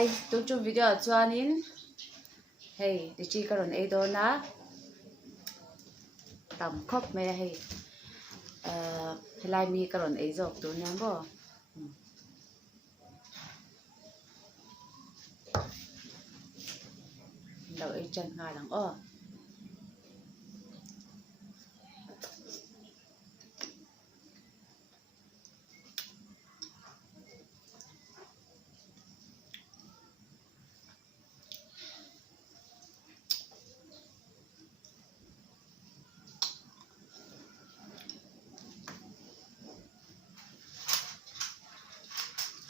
hi tung video chuan in hey ti chi karon ei do na tam khop me hey helai mi karon ei jok tu nyang bo lo ei chan nga lang o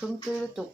tum tu tuk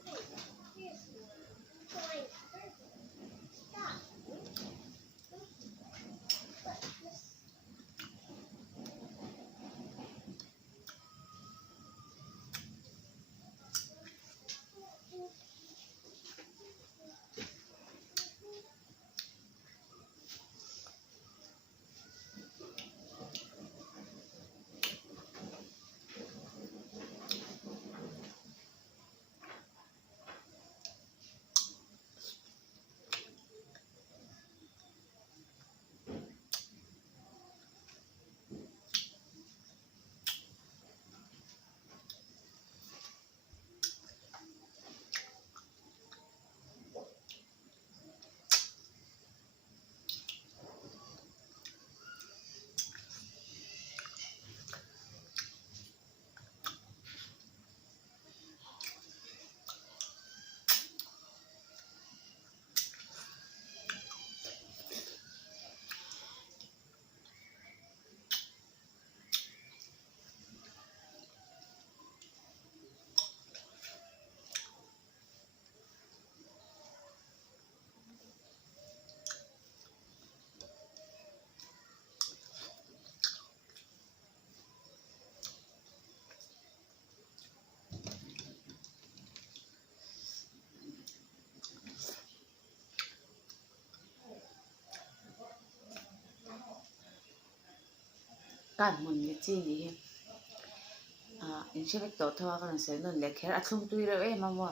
kan mun ni chi ni in che vek to thawa karon se non le kher athum tui re e ma mo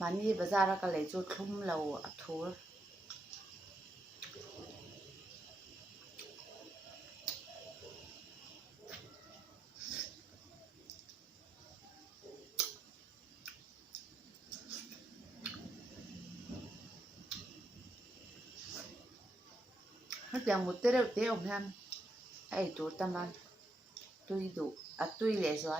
mani bazar ka le chu thum lo athur yang một tê te om ham ai tu taman tui du a tui le zwa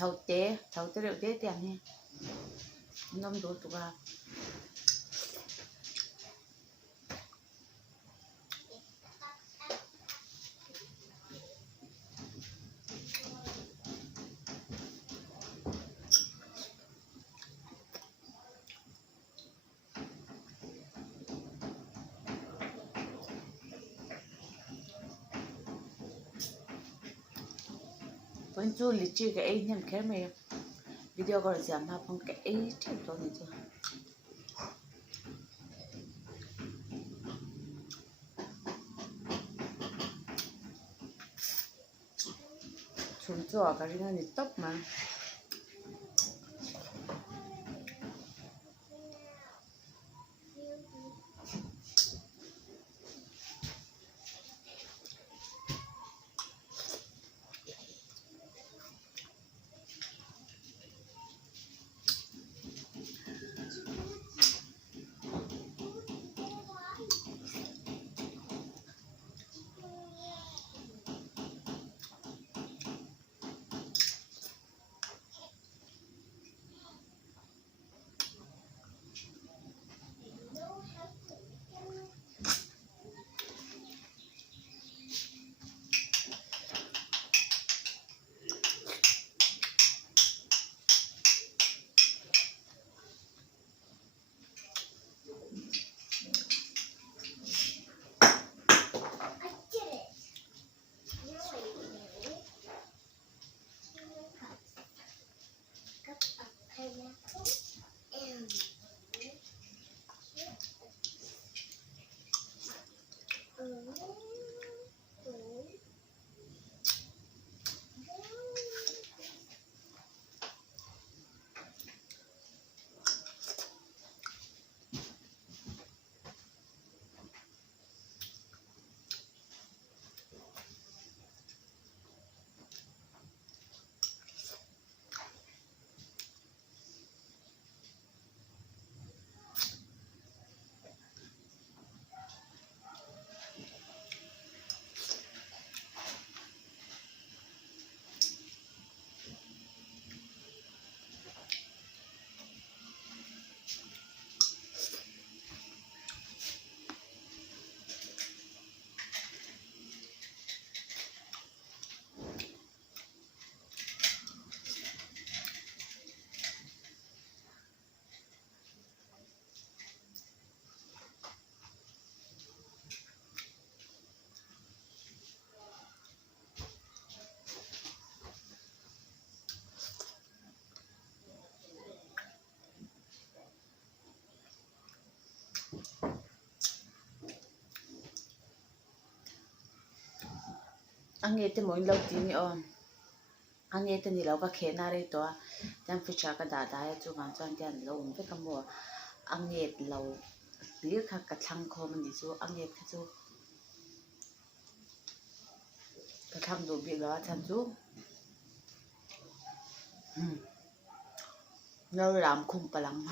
thầu tế rượu tế tiền nè nông đồ tụi bà vẫn chưa lịch chi cái ấy nem khéo mày video gọi là giảm mà phong cái ấy chết rồi này chưa chúng cho cái này tóc mà anh nghe tên mỗi lâu tiếng ôm anh nghe tên gì lâu cái khen nào đấy đó đang phải trả cái đá cho ngang cho anh tiền lâu với cái mùa anh nghe lâu biết cái thằng con mình đi chú anh nghe cái chú cái thằng đồ bị đó thằng chú nó làm không phải lắm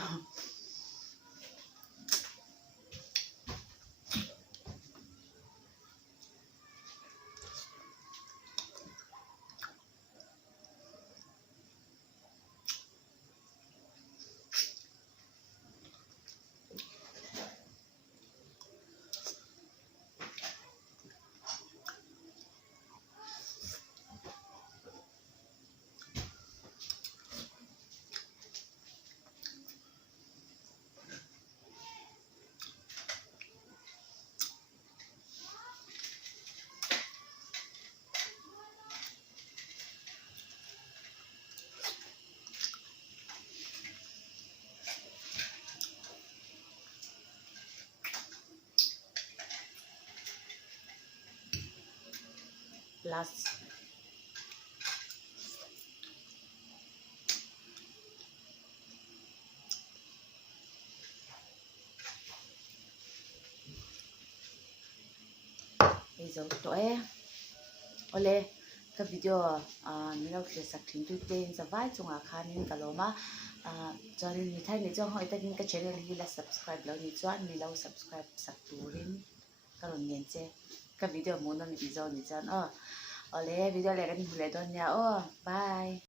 last bây giờ tụi ole cái video mình đâu sẽ sắp trình tụi tên giờ vài chung à khá nên cả lỗ mà cho nên mình thấy mình cho hỏi tên cái channel này là subscribe lâu mình chọn mình lâu subscribe sắp tụi lên cái lần nhận chế cái video muốn làm video này chọn ole video này cái mình lại đó nha bye.